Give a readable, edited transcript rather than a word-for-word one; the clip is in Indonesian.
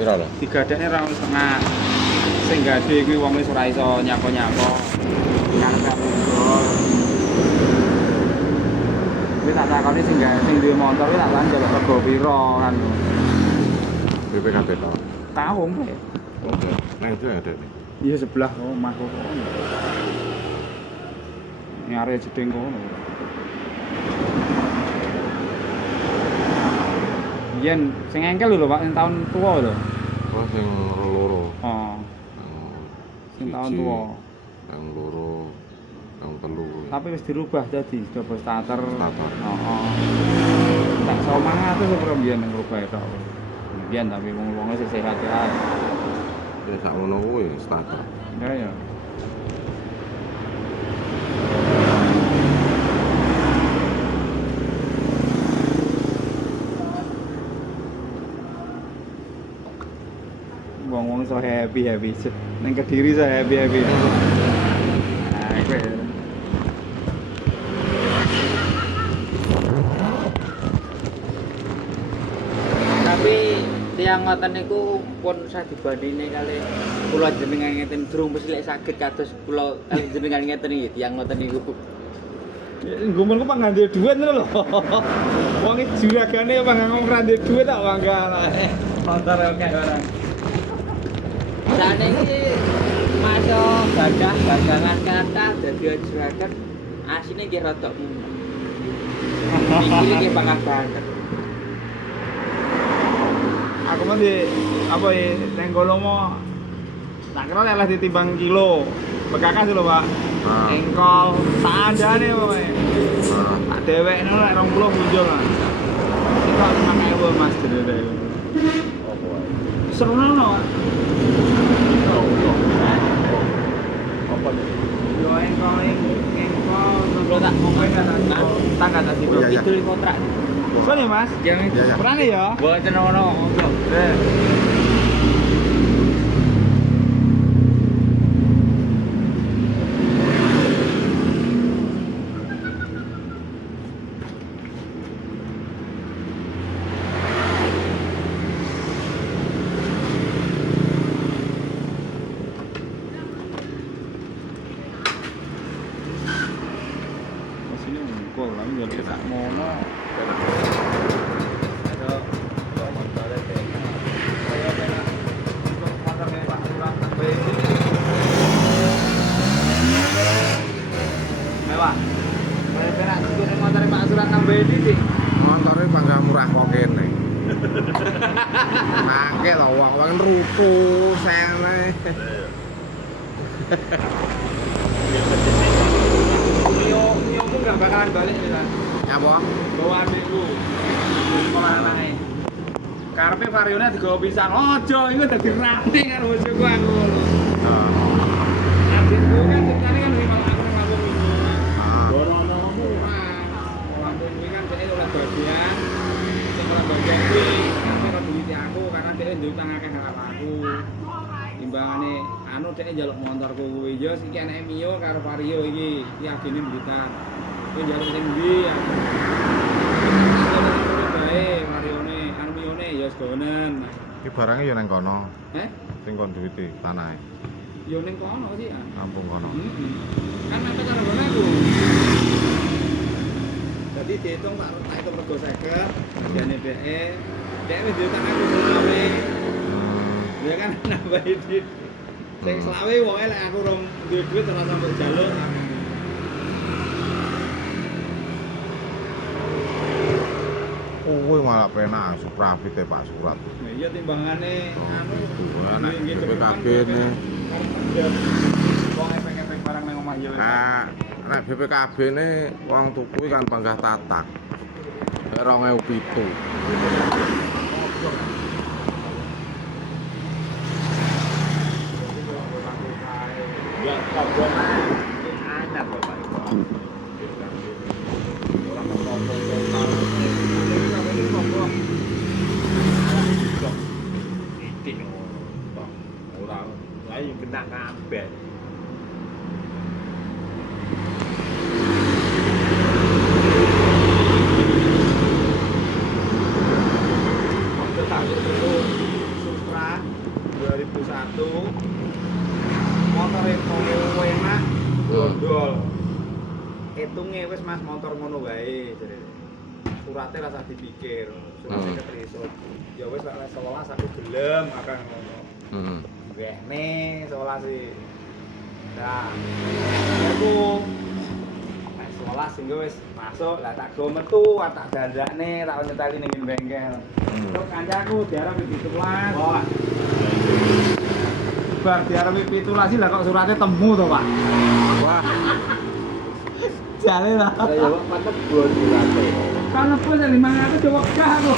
Piro lho? Digadekne 2,5. Sing gade kuwi wong wis ora iso nyapa-nyapa. Karep mundur. Kuwi tak takoni sing duwe motor kuwi tak takoni njaluk rego piro kan. BPKB to. Tahu kowe. Oke. Nang itu ada nih. Iya sebelah omahku kono. Nyare jeding kono. Yen sing engkel lho Pak, sing tahun tua lho. Oh sing loro. Oh, sing tahun tua. Yang loro, yang telu. Tapi wis dirubah dadi double starter. Starter. Heeh. Tak 900 sepro mbiyen ning rubah tok. Mbiyen tapi wong-wonge sih sehat ya. Ya sak ngono kuwi starter. Ya ya. Wong-wong so happy. Ning Kediri so happy. Nah, kowe. Tapi tiang ngoten niku pun sadibandine kali kula jenengan ngeten durung mesti lek saged kados kula kali jenengan ngeten iki tiang ngoten niku. Gumunku pangandhe dhuwit lho. Wong iki juragane pangangong randhe dhuwit tak mangga. Motor oke barang. Jane iki masuk dagangan kata dadi juragan asine nggih rada mikire nggih banget banget. Aku mah di apa ya tenggolo mau tak kira lelah ditimbang kilo bekakas lho Pak. Engkol seadane pokoke. Tak dhewekne lek 20 muncul lah. Sik kok 5.000 Mas dhewe. Opo ae. Seru no. Apa iki? Yo engkol Kula tak ngomong tangga tadi Oh, iya, iya. itu kontrak. Soalnya Mas, Jangan Ya, ya. berani ya. mboten ono. Mesinnya mungkul, tapi nggak bisa mono. Mewah. Kayak perak tuku motor Pak Surat nang Bedi sih. Montore pangga murah kok kene. Mangke lho wong-wong rutu sene. Mio pun nggak bakalan balik nih kan. Apa? Bawa adikku. Kemana-mana. Karpe varionya digawa pisan. Ojo, itu dadi rame karo bojoku aku. Adikku kan ceritanya kan rival aku nang Lampung Minggu. Borono murah. Lampung Minggu kan dia oleh bagian. Sing ora bagian kuwi kan karo duit aku karena dia duit utang akeh karo aku. Timbangane anu dia njaluk motorku kuwi yo iki anake Mio karo Vario iki. Iki agene Blitar. Kuwi njaluk sing ndi ya. Bae Varione, anu Mione ya sedonen. Iki barangnya ya nang kono. Sing kon duwite tanahe. Yo ning kono sih. Kampung kono. Kan mepet karo nggon aku. Jadi dihitung tak hitung rego 50, jane dhek wis diutang aku selawe. Ya kan nambahi duit. Sing selawe wae lek aku rong duwe duit ora sampe jaluk. Kuwi malah penak Suprafit Pak Surat. Nah, iya timbangane anu Anak BPKB ne. Wong efek-efek barang nang omah ya. Nah, nek BPKB ne wong tuku kan panggah tatak. 2007. Ya kabeh anak Bapak Ibu. Ora ngopo-ngopo. Ora, ayo kena kabeh. Supra ngitunge wis Mas motor ngono wae jarene. Surate rasa dipikir, surate keterisut. Ya wis lek 11 aku gelem akeh ngono. Heeh. Wehne 11 sih. Nah, aku nek 11 sing wis masuk lah tak go metu tak dandakne tak nyetali ning bengkel. Terus kancaku diarapi 17. Wah. Bar diarapi 17 lah kok surate temu to, Pak. Wah, Jale lah. Ya, Pak, mantep gua surate. Kan apa sih 500 coba kah aku.